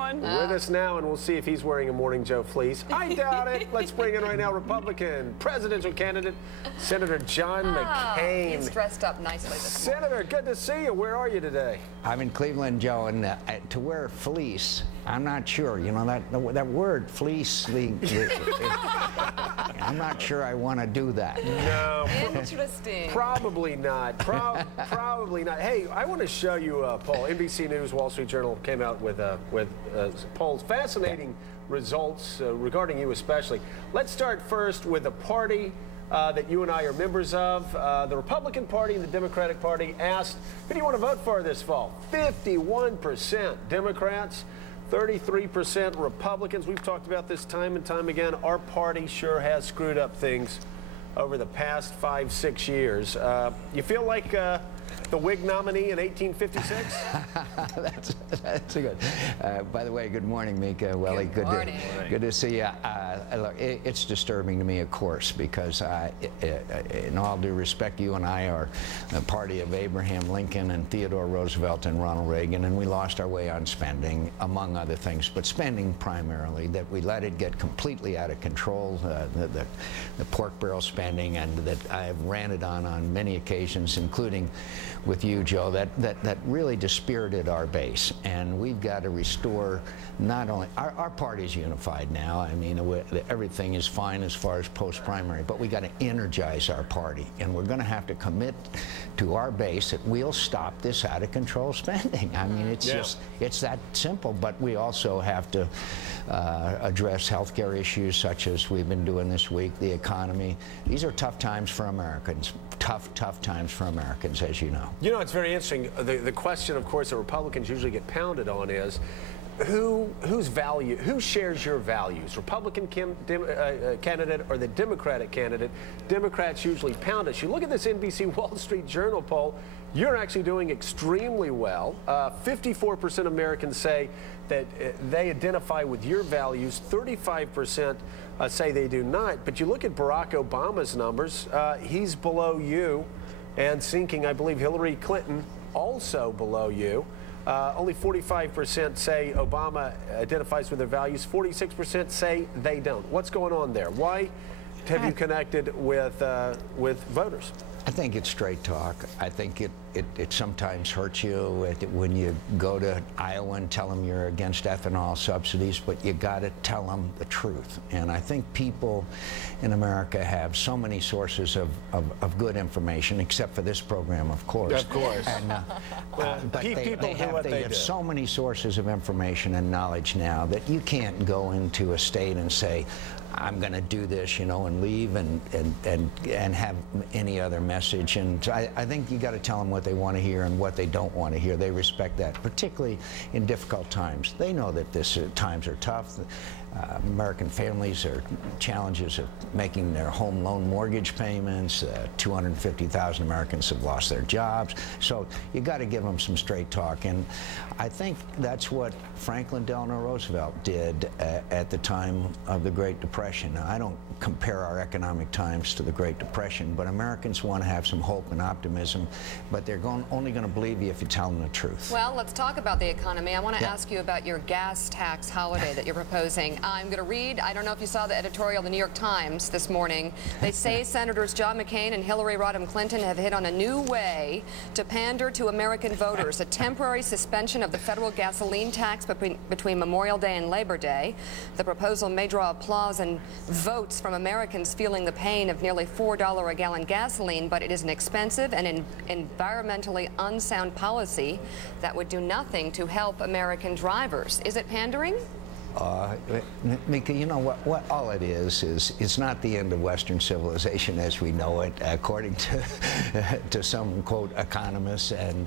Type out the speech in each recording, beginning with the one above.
With us now, and we'll see if he's wearing a Morning Joe fleece. I doubt it. Let's bring in right now Republican presidential candidate, Senator John McCain. He's dressed up nicely this morning. Senator, good to see you. Where are you today? I'm in Cleveland, Joe, and to wear fleece, I'm not sure. You know, that word, fleece, I'm not sure I want to do that. No. Interesting. Probably not. Probably not. Hey, I want to show you a poll. NBC News, Wall Street Journal came out with polls. Fascinating results regarding you especially. Let's start first with a party that you and I are members of. The Republican Party and the Democratic Party asked, who do you want to vote for this fall? 51% Democrats, 33% Republicans. We've talked about this time and time again. Our party sure has screwed up things over the past 5-6 years. You feel like the Whig nominee in 1856? That's a good. By the way, good morning, Mika. Welly, good morning. Good to see you. Look, it's disturbing to me, of course, because in all due respect, you and I are the party of Abraham Lincoln and Theodore Roosevelt and Ronald Reagan, and we lost our way on spending, among other things, but spending primarily, that we let it get completely out of control, the pork barrel spending, and that I've ranted on many occasions, including with you, Joe, that really dispirited our base. And we've got to restore not only our party's unified now. I mean, everything is fine as far as post-primary, but we got to energize our party, and we're going to have to commit to our base that we'll stop this out of control spending. I mean, it's it's that simple. But we also have to address healthcare issues such as we've been doing this week, the economy. These are tough times for Americans. Tough times for Americans, as you know. You know, it's very interesting. The question, of course, that Republicans usually get pounded on is, who shares your values? Republican candidate or the Democratic candidate? Democrats usually pound us. You look at this NBC Wall Street Journal poll, you're actually doing extremely well. 54% of Americans say that they identify with your values. 35% say they do not. But you look at Barack Obama's numbers, he's below you and sinking, I believe, Hillary Clinton also below you. Only 45% say Obama identifies with their values. 46% say they don't. What's going on there? Why have you connected with voters? I think it's straight talk. I think it sometimes hurts you when you go to Iowa and tell them you're against ethanol subsidies, but you got to tell them the truth. And I think people in America have so many sources of good information, except for this program, of course. Of course. And, but they have so many sources of information and knowledge now that you can't go into a state and say, I'm going to do this, you know, and leave and have any other message. And I think you got to tell them what they want to hear and what they don't want to hear. They respect that, particularly in difficult times. They know that times are tough. American families are challenges of making their home loan mortgage payments. 250,000 Americans have lost their jobs. So you got to give them some straight talk. And I think that's what Franklin Delano Roosevelt did at the time of the Great Depression. Now, I don't compare our economic times to the Great Depression, but Americans want to have some hope and optimism, but they're only going to believe you if you tell them the truth. Well, let's talk about the economy. I want to ask you about your gas tax holiday that you're proposing. I'm going to read, I don't know if you saw the editorial in the New York Times this morning. They say Senators John McCain and Hillary Rodham Clinton have hit on a new way to pander to American voters, a temporary suspension of the federal gasoline tax between Memorial Day and Labor Day. The proposal may draw applause and votes from Americans feeling the pain of nearly $4 a gallon gasoline, but it is an expensive and environmentally unsound policy that would do nothing to help American drivers. Is it pandering? Mika, you know what all it is it's not the end of Western civilization as we know it, according to some, quote, economists and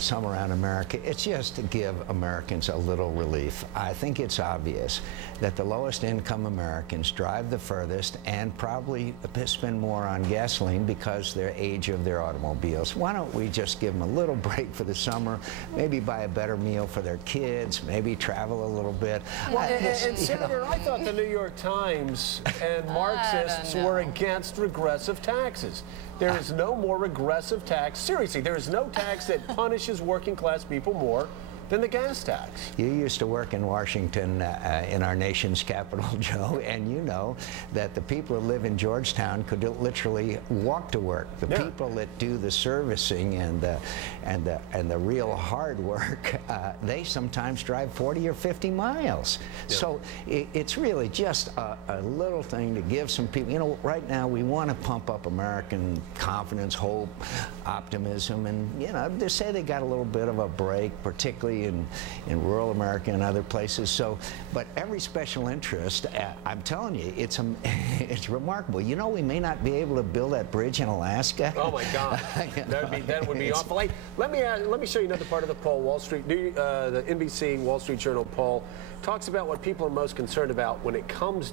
some around America. It's just to give Americans a little relief. I think it's obvious that the lowest income Americans drive the furthest and probably spend more on gasoline because their age of their automobiles. Why don't we just give them a little break for the summer, maybe buy a better meal for their kids, maybe travel a little bit. Well, and Senator, I thought the New York Times and Marxists were against regressive taxes. There is no more regressive tax. Seriously, there is no tax that punishes working class people more than the gas tax. You used to work in Washington, in our nation's capital, Joe, and you know that the people who live in Georgetown could literally walk to work. The people that do the servicing and the real hard work, they sometimes drive 40 or 50 miles. So it's really just a little thing to give some people. You know, right now we want to pump up American confidence, hope, optimism, and you know, they say they got a little bit of a break, particularly in rural America and other places. So, but every special interest, I'm telling you, it's remarkable. You know, we may not be able to build that bridge in Alaska. Oh my God, that would be awful. Let me show you another part of the poll. Wall Street, the NBC Wall Street Journal poll talks about what people are most concerned about when it comes to